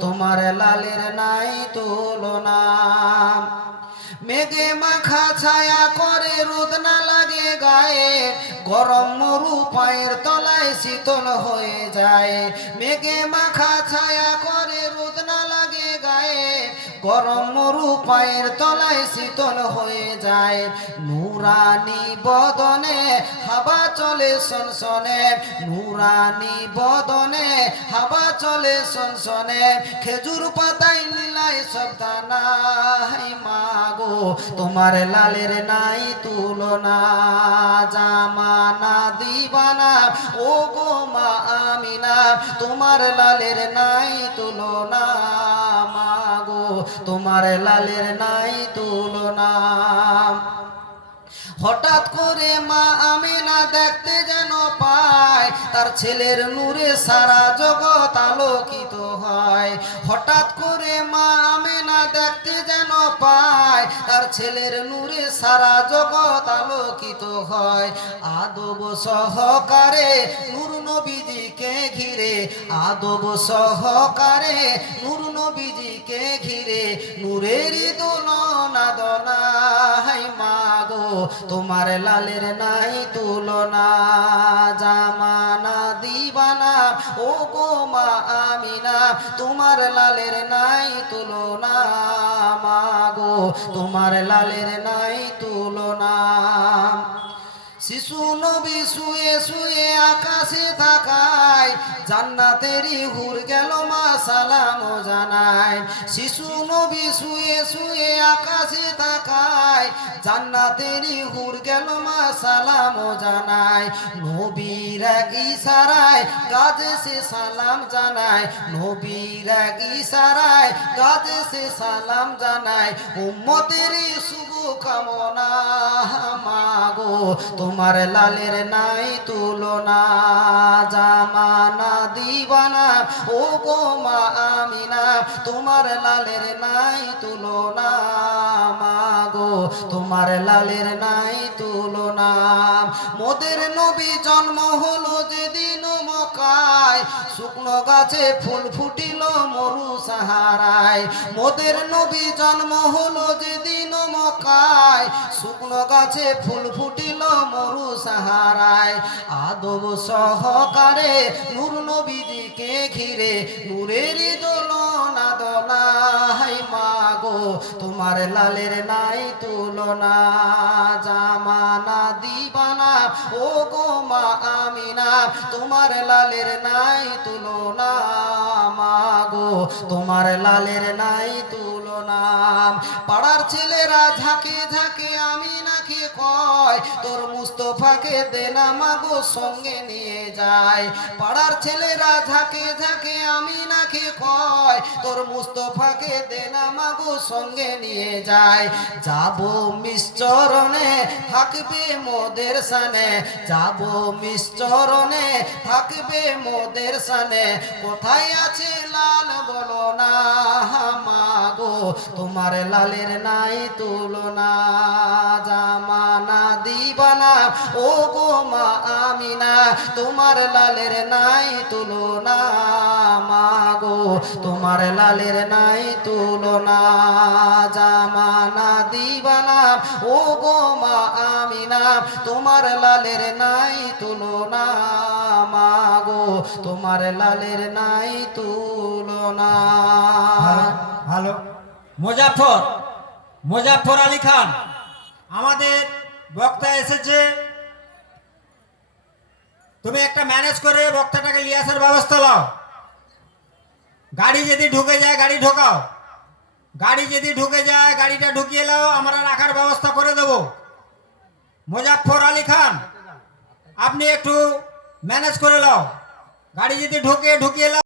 তোমার লালের নাই তুলনা। মেঘে মাখা ছায়া করে, রোদ না লাগে গায়ে। গরম মরু পায়ের তলায় শীতল হয়ে যায়। মেঘে মাখা ছায়া করে, রোদ না লাগে গায়ে। গরম মরু পায়ের তলায় শীতল হয়ে যায়। নুরানি বদনে হাবা চলে সনসনে। নুরানি বদনে হাবা চলে সনসনে খেজুর পাতায় লীলায় সব দানা। হাই মাগো তোমার লালের নাই তুলনা, জামানা দিবানা। ও গো মা আমিনা, তোমার লালের নাই তুলনা মাগো তোমার লালের নাই তুলনা। হঠাৎ করে মা আমিনা তার ছেলের নূরে সারা জগৎ আলোকিত হয়। হঠাৎ করে মা আমিনা দেখতে যেন পায়, তার ছেলের নূরে সারা জগৎ আলোকিত হয়। আদব সহকারে নূর নবীজিকে ঘিরে, আদব সহকারে নূর নবীজিকে ঘিরে, নূরের দোলনা তোমার লালের নাই তুলনা, জামানা, দিবানা ও গো মা আমিনা, তোমার লালের নাই তুলনা মাগো তোমার লালের নাই তুলনা। শিশু নবী শুয়ে শুয়ে আকাশে থাকায় জান্নাতেরই হুর গেল মা সালাম জানায়। শিশু নবী শুয়ে শুয়ে আকাশে থাকায় জান্নাতেরই হুর গেল মা সালাম জানায়। নবীর এক ইশারায় কাজে সে সালাম জানায়। নবীর এক ইশারায় কাজে সে সালাম জানায়। উম্মতেরই শুভ কামনা মাগো, তোমার লালের নাই তুলনা, জামানা দিবানা ও গো মা আমিনা, তোমার লালের নাই তুলনা। তোমার লালের নাই তুলনা। মোদের নবী জন্ম হলো যেদিন মকায়, শুকনো গাছে ফুল ফুটিল মরু সাহারায়। মোদের নবী জন্ম হলো যেদিন মকায়, শুকনো গাছে ফুল ফুটিল মরু সাহারায়। আদব সহকারে নূর নবীজিকে ঘিরে নূরের দোলনা তোমার লালের নাই তুলনা, জামানা দিবানা ও গো মা আমিনা, তোমার লালের নাই তুলনা মা গো তোমার লালের নাই তুলনা। পাড়ার ছেলেরা ঝাঁকে ঝাঁকে তোর মুস্তফাকে দেনা মাগো, সঙ্গে নিয়ে যায়। পাড়ার ছেলেরা ঝাঁকে ঝাঁকে আমি নাকি কয় তোর মুস্তফাকে দেনা মাগো, সঙ্গে নিয়ে যায়। যাব মিশ্চরণে, থাকবে মোদের সানে। যাব মিশ্চরণে, থাকবে মোদের সানে। কোথায় আছে লাল বলো না মাগো, তোমার লালের নাই তুলনা। জামানা দিবানা ও গো মা আমিনা, তোমার লালের নাই তুলনা মাগো তোমার লালের নাই তুলনা জামানা দিবানা। ও গো মা আমিনা, তোমার লালের নাই তুলনা মাগো তোমার লালের নাই তুলনা। ভালো মোজাফর মোজাফর আলী খান, আমাদের বক্তা এসেছে। তুমি একটা ম্যানেজ করে বক্তাটাকে নিয়ে আসার ব্যবস্থা নাও। গাড়ি যদি ঢুকে যায়, গাড়ি ঢোকাও। গাড়ি যদি ঢুকে যায়, গাড়িটা ঢুকিয়ে নাও, আমরা রাখার ব্যবস্থা করে দেবো। মোজাফর আলী খান, আপনি একটু ম্যানেজ করে নাও। গাড়ি যদি ঢুকে, ঢুকিয়ে